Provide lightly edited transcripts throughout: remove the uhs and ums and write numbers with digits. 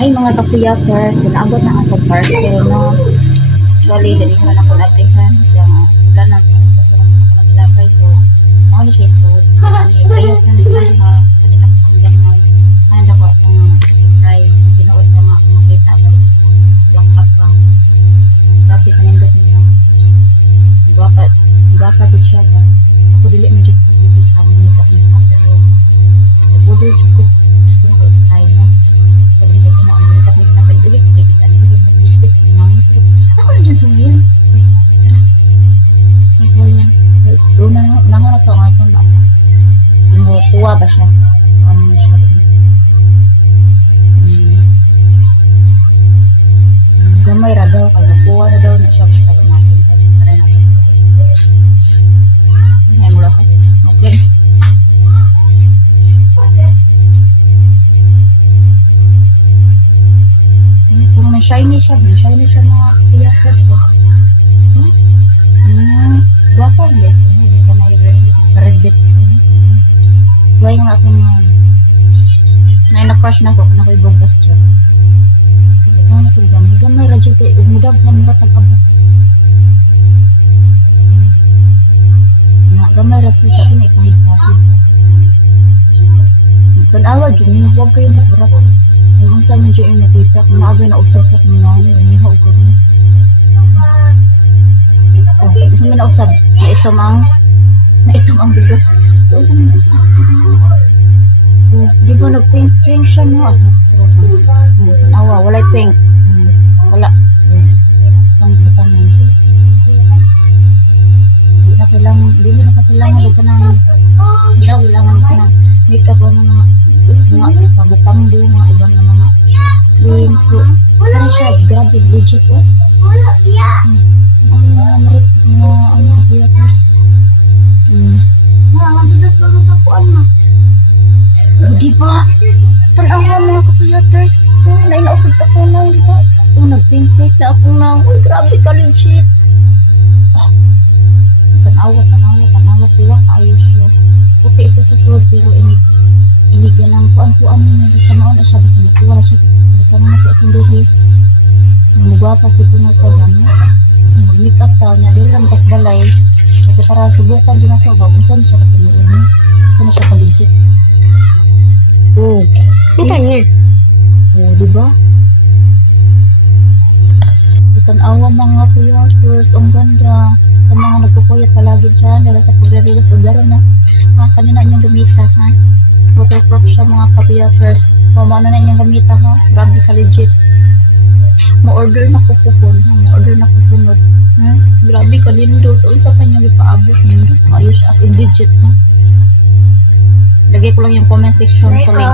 Hi mga kapuyaters, so naabot na atong parcel no. Actually, ganihan na ako nabrihan. Yung sula na ito is basura ko na nagilagay. So, mao ni siya isod. So, kayas na sila diha. Kanila ko ang gamay. So, kanila ko itong try. Tinuod na mga makita pa dito sa block up pa. Grabe, kanindot niya. Gwapa dito siya ba? Ako dili mo dito ko dito sa mga makeup. Pero, nabudol dito ko. Gusto na ko i-try no. Pwede ko na ang makeup. Pwede ulit ko kaibigan. Pwede ko mag-lipis ko naman. Pero, ako na dyan suwayan. So, tara. Ito suwayan. So, doon na ako na ito ang atong baka. Kuha ba siya? So, ano na siya rin. Gamay ra daw. Kaya kuha na daw na siya. Basta ba natin. So, tara na ito. Ay, mula sa. Okay. Kung may shiny siya mga earphones ko. Guwapo ulit. Basta na yung red lips. Basta red lips ko. So, ayun nga akong na-crush na ako kung ako'y bogas siya. So, ito na itong gamay. Gamay, radyo kayo. Umudag ka mo tag-abot. Gamay rasa sa akin ay pahid-pahid. Kanawa dyan, huwag kayo makurat. Kung unsa man dyan yung nakita, kung maabay na usab sa kumaw, manihaw ko rin. Oh, unsa man na usab? Na ito ang bilos. So, unsa man na usab? So, di ba nag-pink siya mo? Kanawa, walay pink. Wala. Itong butangan. Dili na kailangan huwag ka ng kailangan ka ng makeup o mga pagupangdo, mga ibang na mga cream. So, kaya siya, grabe, legit oh. Ano creators. Diba? Tanawa mga kapuyaters. Nainausap sa kunang, diba? Nagpink-pink na ako na. Grabe ka, legit. Tanawa, kuha kayo siya. Puti siya sa suod, pero inigyan ng kuan-kuan mo. Basta mauna siya, basta makuha na siya. Tapos palitan mo natin itong duhi. Namugwa pa si Punuta ba, no? Mag-makeup tao niya, dili lang tas balay. Kasi para subukan dyan na ito, ba? Kung saan siya katinuon mo? Saan na siya ka-legit? Oh, see? Oh, diba? Tanawa mga kuyaters, ang ganda. Sa mga nagpupuyat palagi dyan, dahil sa pagre-release o garo na kanina inyong gamita ha. Waterproof siya mga kapuyaters. Pamano na inyong gamita ha. Grabe ka legit. Ma-order na ko kupon ha. Ma-order na ko sunod. Grabe ka lindo. So isa pa niyong ipaabot nindo. Ayos siya as in legit ha. Lagay ko lang yung comment section sa link.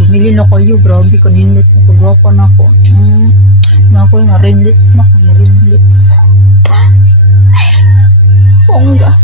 Pumili na kayo. Grabe ka lindo. Nakagawa na ako. Ako yung red lips na ko. Red lips. Bongga.